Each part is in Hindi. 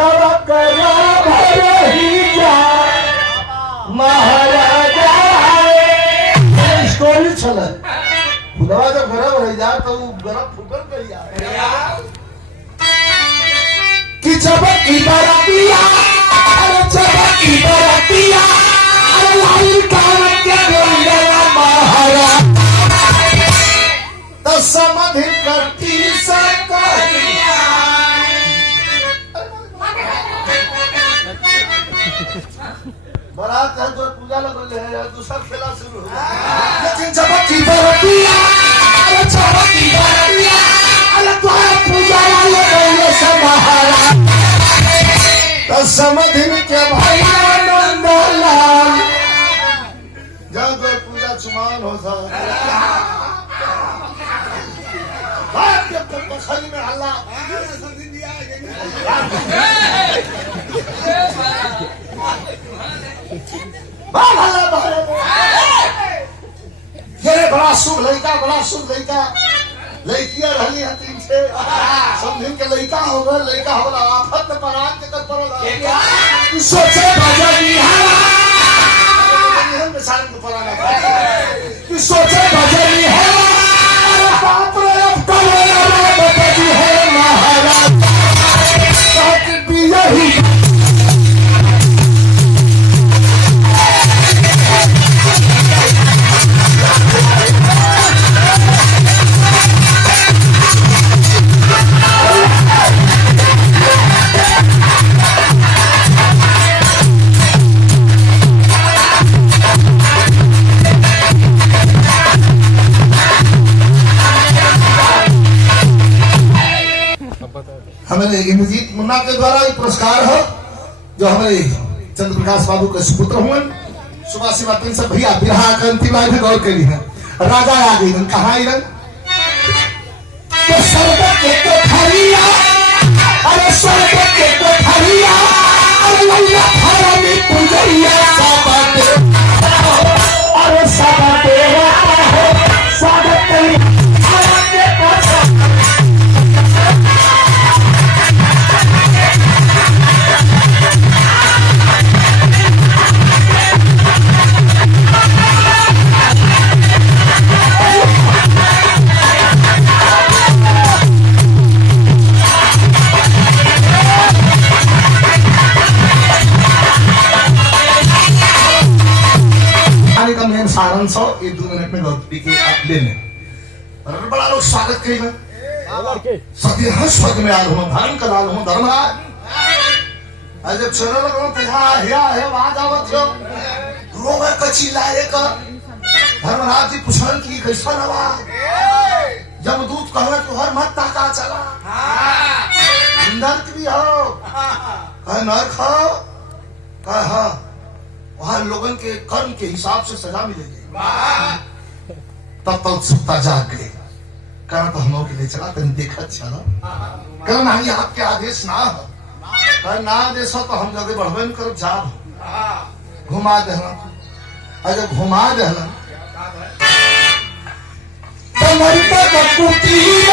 खुदावा करा भरही जा महाराजा स्टोरी चल खुदावा जब गरम रह जा तो गरम फुकर करिया कि जब की बरतिया अरे जब की बरतिया अरे लाई कान के गोंडा महाराज तो समाधि करती सकरिया बारात है तो पूजा लगल है यार दूसरा खेला शुरू हो गया लेकिन जब की बरतिया अरे जब की बरतिया अरे तो पूजा लगल सब महाराज तो समाधि के भाई नंदलाल जब पूजा चुमान हो सा बात के पखरी में हल्ला बाल हल्ला बाहर ये बड़ा शुभ लड़का लड़कियां रहली है 3 से समझिन के लड़का होगा लड़का होला आफत में पराग के कर पड़ल सोचे भजनी हवा हम बेचारे को पराग कि सोचे भजनी हवा अरे बाप रे अब कल बतजी है महाराज कहत भी यही हमारे इंद्रजीत मुन्ना के द्वारा एक पुरस्कार है जो हमारे चंद्र प्रकाश बाबू के सुपुत्र हुए सुबह से बात सब भैया बिरहा कंती बाई भी गौर करी है राजा आ गई कहाँ आई तो स्वर्ग के कोठरिया अरे स्वर्ग के कोठरिया अरे लैया धरमी पूजैया अरे सब तेरा हो स्वागत सारण सौ ये 2 मिनट में गौतमी के आप ले लें और बड़ा लोग स्वागत करेंगे सत्य हर स्वर्ग में आल हूं धर्म का लाल हूं धर्मराज आज जब चलो लगो तो है वहां जावत हो रोवे कची लाए का धर्मराज जी पूछन की कैसा रवा जब दूत कहवे तो हर मत ताका चला नरक भी हो कह नरक हो कह वहां लोगन के कर्म के हिसाब से सजा मिलेगी तब तक उत्सुकता जाग गई कहना तो हम लोग के लिए चला तेन देखा चला कहना नहीं आपके आदेश ना हो कह ना आदेश हो तो हम जगह बढ़वे में कर जाब घुमा देना अगर घुमा देना तो मरता का कुटीर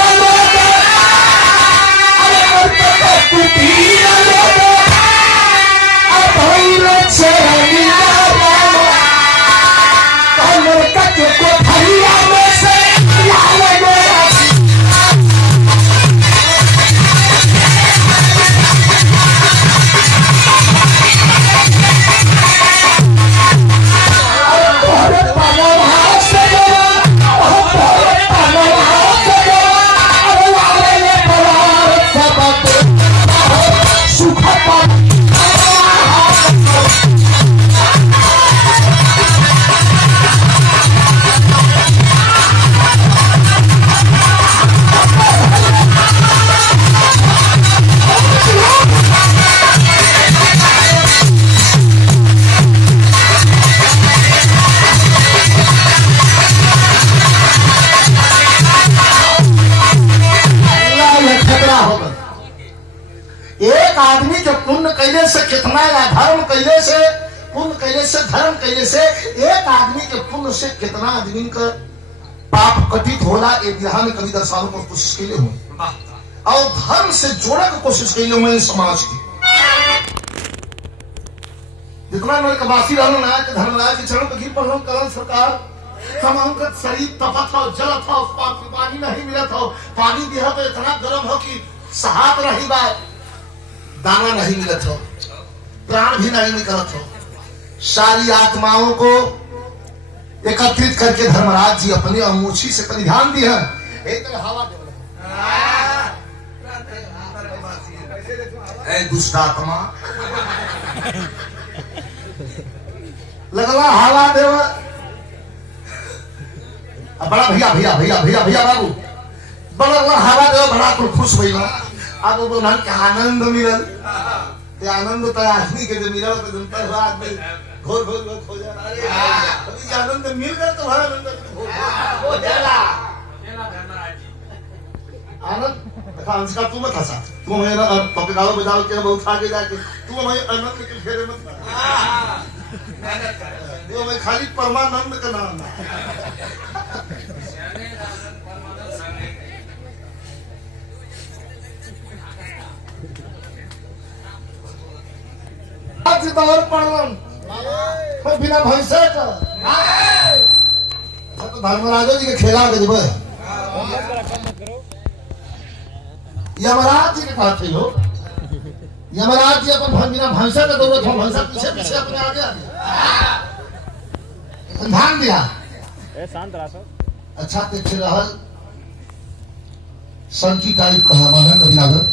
आदमी के पुण्य कैले से कितना या धर्म कैले से पुण्य कैले से धर्म कैले से एक आदमी के पुण्य से कितना आदमी का पाप कटित होला ये ध्यान कभी दर्शाने को कोशिश के लिए हूँ और धर्म से जोड़ने की कोशिश के लिए मैंने समाज की जितना नरकवासी रहलो ना कि धर्मराज के चरणों पे गिर पड़लो कलन सरकार हम हमका शरीर तपत हो जलत हो पानी नहीं मिलत हो पानी दिया तो इतना गर्म हो कि सहात रही बा दाना नहीं मिलत हो प्राण भी नहीं निकलत हो सारी आत्माओं को एकत्रित करके धर्मराज जी अपनी अमूछी से कभी ध्यान दिया एक हवा दे दुष्ट आत्मा लगला हवा देव बड़ा भैया भैया भैया भैया भैया बाबू बड़ा हवा देव बड़ा तो खुश भइल अब वो नाम के आनंद मिलल ते आनंद तो आदमी के जो मिलल तो जनता हुआ आदमी घोर घोर घोर खो जा अरे अभी आनंद मिल गया तो हर आनंद हो जाला आनंद खान का तू मत हंसा तू मेरा पकड़ाओ बजाओ के बहुत आगे जाके तू हमें आनंद के फेरे मत वो मैं खाली परमानंद का नाम आज दौर पड़लन तो बिना भैंसे का तो धर्मराजा जी के खेला के जब यमराज जी के पास थे लोग यमराज जी अपन बिना भैंसा का दौड़त हो भैंसा पीछे पीछे अपने आगे आगे ध्यान दिया शांत रहा अच्छा ते फिर रहल संकी टाइप का है मानन कभी आदर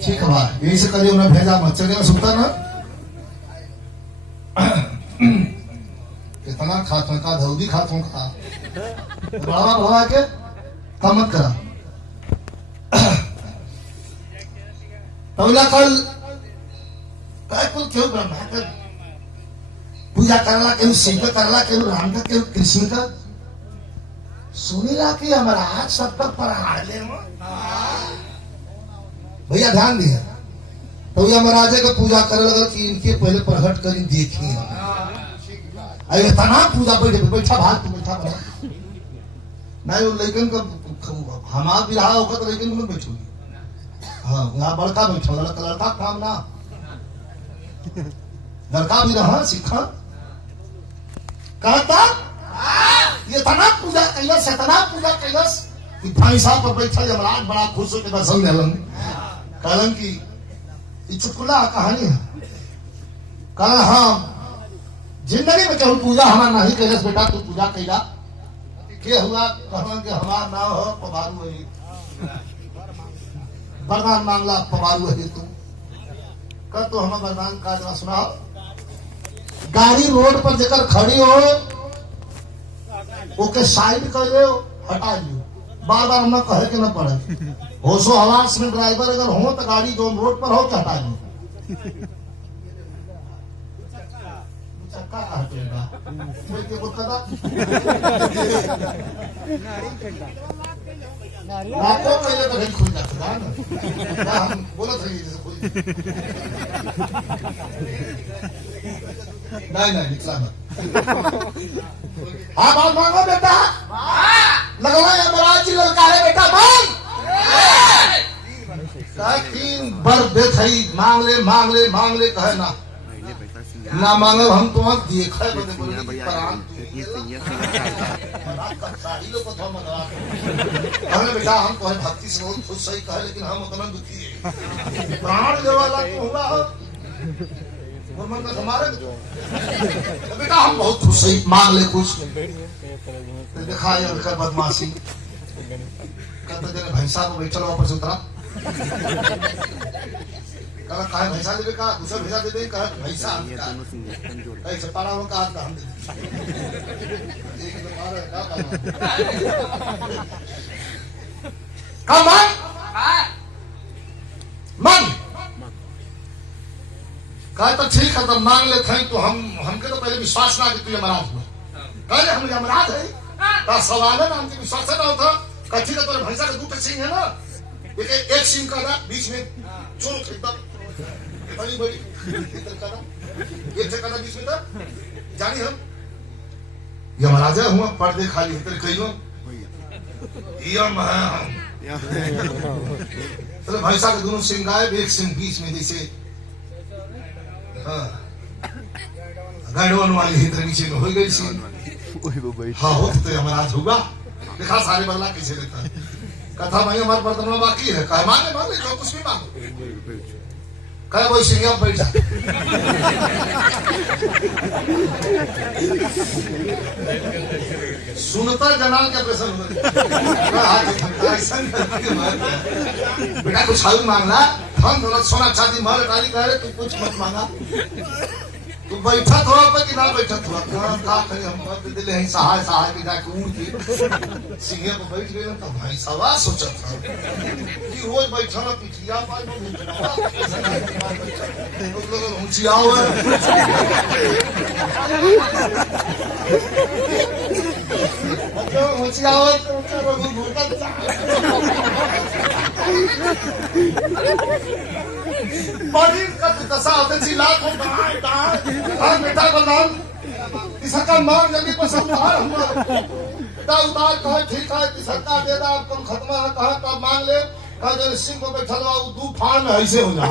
ठीक है बात यही से करिए उन्हें भेजा मत चलिए सुनता ना कितना खातों का धौदी खातों का बड़ा भवा के कम मत करा पहला कल काय कुल क्यों ब्रह्मा कर पूजा करला क्यों शिव करला क्यों राम का क्यों कृष्ण का सुनीला कि हमारा आज सब तक पढ़ा ले भैया ध्यान दिया तो महाराजे का पूजा करे लगा कि इनके पहले प्रकट करी देखी अरे तना पूजा बैठा भाग तो बैठा बना नहीं वो लेकिन का हमारा विवाह होगा तो लेकिन में बैठूंगी हाँ यहाँ बड़का बैठा लड़का काम ना लड़का भी रहा सीखा कहता ये तना पूजा कैलस तना पूजा कैलस कि भाई साहब पर बैठा यमराज बड़ा खुश होकर दर्शन दिलन कहलन कि ये चुटकुला कहानी है कहला हाँ जिंदगी में केहू पूजा हमार नहीं कैलस बेटा तू पूजा कैला के हुआ कहलन कि हमार नाम हो पबारू है वरदान मांगला पबारू है तू कर तो हमें वरदान का जरा सुनाओ गाड़ी रोड पर जेकर खड़ी हो ओके साइड कर ले हटा लियो बार बार हमें कहे के न पड़े होशो हवास में ड्राइवर अगर हो तो गाड़ी जो रोड पर हो तो हटा लियो चक्का हटेगा फिर के बुकदा नाको पहले तो नहीं खुल जाता ना हम बोलत रही जैसे खुल नहीं निकला मत हाँ बात मांगो बेटा लगवा यमराज जी ललकारे बेटा मांग तीन बर देखई मांग ले कहे ना मांगो हम तो मत देखे बदे प्राण हमें बेटा हम तो भक्ति से बहुत खुश सही कहे लेकिन हम उतना दुखी है प्राण जो वाला तो होगा और मन का हमारे तो बेटा हम बहुत खुश सही मांग ले कुछ देखा ये बदमाशी कहते जरा भैंसा को बैठल ऊपर से उतरा कहा काहे भैंसा देबे का दूसरा भैंसा देबे का भैंसा ऐसे पारा हो का हम एक तो मारे का मन कहा तो ठीक है तो मांग ले थे तो हमके तो पहले विश्वास ना कि तू यमराज हुआ कहले हम यमराज है का सवाल है ना हमके विश्वास ना होता कथी का तोरे भैंसा का दूसरा सिंह है ना एक सिंह का बीच में चोट एकदम बड़ी इधर का एक जगह बीच में था जानी हम यमराजा हुआ पर्दे खाली इधर कहियो यम तो भैंसा के दोनों सिंह गायब एक सिंह बीच में जैसे हाँ गाड़ियों वाली हिंद्र नीचे में हो गई सी। हाँ हो तो यमराज हुआ देखा सारे बदला कैसे देता है। कथा भाई हमारे बर्तन बाकी है कह मांगे मांगे जो कुछ भी मांगो कह वही सिंह बैठ जा। सुनता जनाल का प्रश्न बेटा कुछ हाल मांगना धन दौलत सोना चांदी माल डाली कह रहे तू कुछ मत मांगा तू बैठा थोड़ा पर कि ना बैठा थोड़ा का कहीं हम दिले हैं सहाय सहाय के जाके उड़ के सिंह पे बैठ गए तो भाई सवा सोचा था कि रोज बैठा ना पिठिया पाल में लोग ऊंची आओ ऊंची आओ तो घूरता बड़ी का दशा होते थी लाख हो हाँ बेटा बलराम किसा का मार जल्दी पसंद आ बेटा उतार कहा ठीक है किसा का दे दा आपको खत्म है कहा तब मांग ले कहा जो सिंह को बैठा हुआ दू फान में ऐसे हो जा।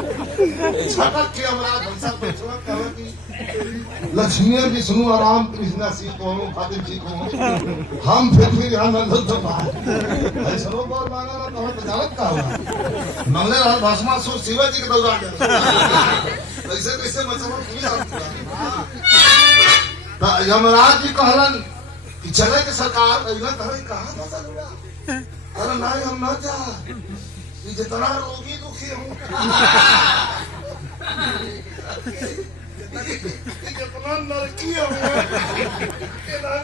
छटक के हमारा भंसा बैठवा कहा कि लक्ष्मी जी सुनो राम कृष्ण सिंह को खातिर जी को हम फिर यहाँ नंद तो बाहर ऐसा लो बोल मांगा ना तो हम जानत का हुआ मंगले रात भस्मा सो शिवाजी के दौरा ऐसे कैसे मचलो पुलिस तो यमराज जी कहलन कि चले के सरकार अइला तहरे कहा था चलूगा अरे नहीं हम ना जा ये जितना रोगी दुखी हूँ जितना नरकी हूँ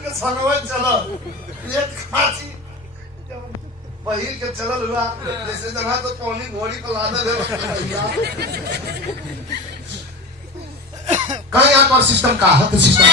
के संगवे चला ये खासी पहिल के चलल हुआ जैसे जना तो पौनी घोड़ी को लादा दे कहीं यहाँ पर सिस्टम का है तो सिस्टम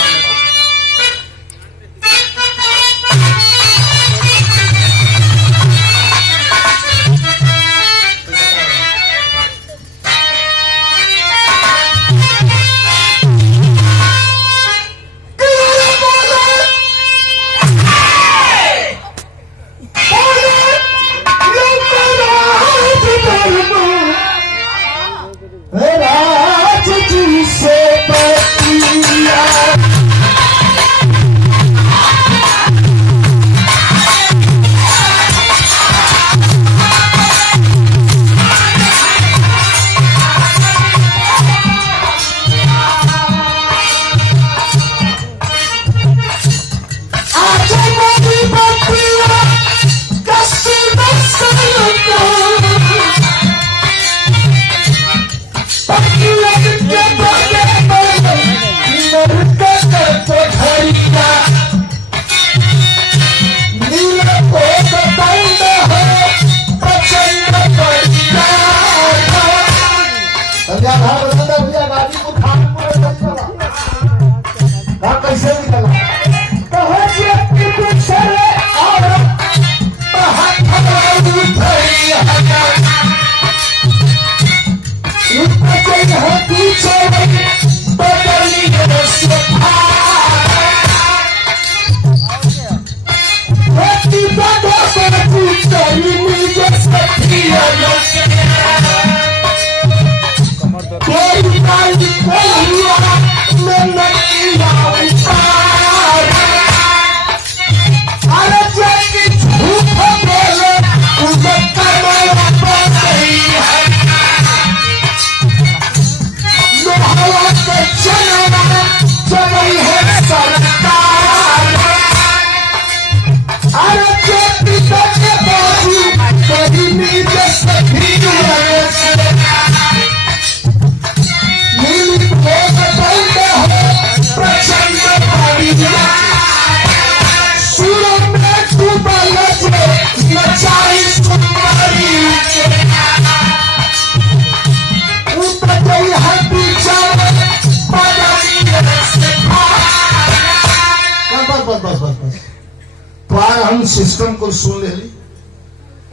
हम सिस्टम को सुन ले ली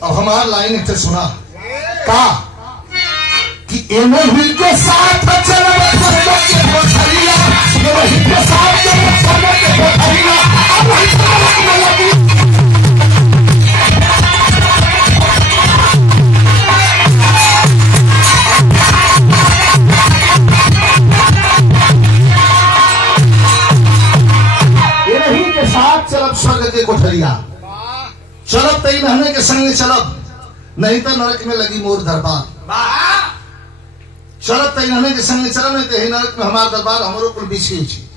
अब हमारा लाइन एक सुना का कि एमओवी के साथ चलो के साथ सुंदरिया, चलब तई नहने के संग चलब, नहीं तो नरक में लगी मोर दरबार। चलब तई नहने के संग चलब, नहीं तो नरक में हमार दरबार हमरो कुल बिछी छी।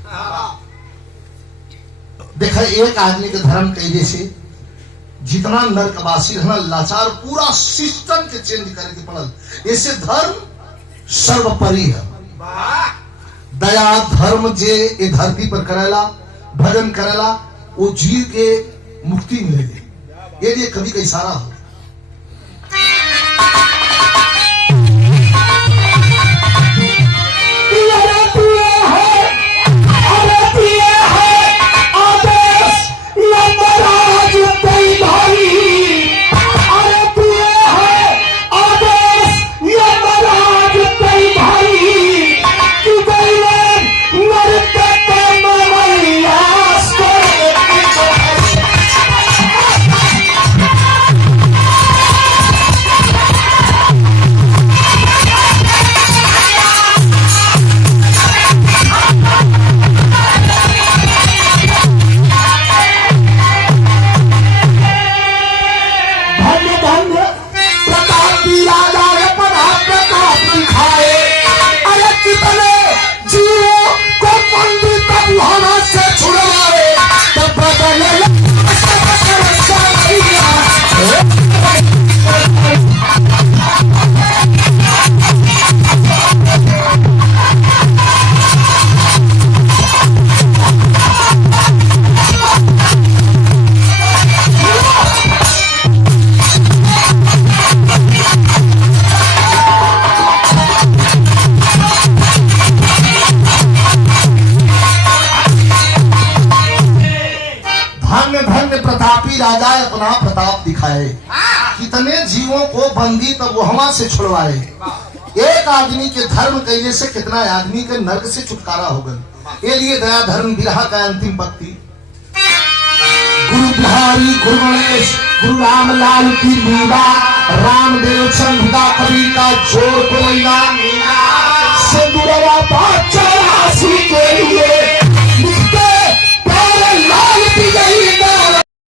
देखा एक आदमी के धर्म कैले से जितना नरकवासी रहना लाचार, पूरा सिस्टम के चेंज करे के पड़ल। ऐसे धर्म सर्वोपरि है। दया धर्म जे ए धरती पर करेला, भजन करेला, वो जीव के मुक्ति मिलेगी। ये कवि का इशारा हो। राजा अपना प्रताप दिखाए, कितने जीवों को बंदी तब वहां से छुड़वाए। एक आदमी के धर्म कैले से कितना आदमी के नरक से छुटकारा हो गए। ये लिए दया धर्म विरह का अंतिम भक्ति। गुरु बिहारी, गुरु गणेश, गुरु रामलाल की लीला।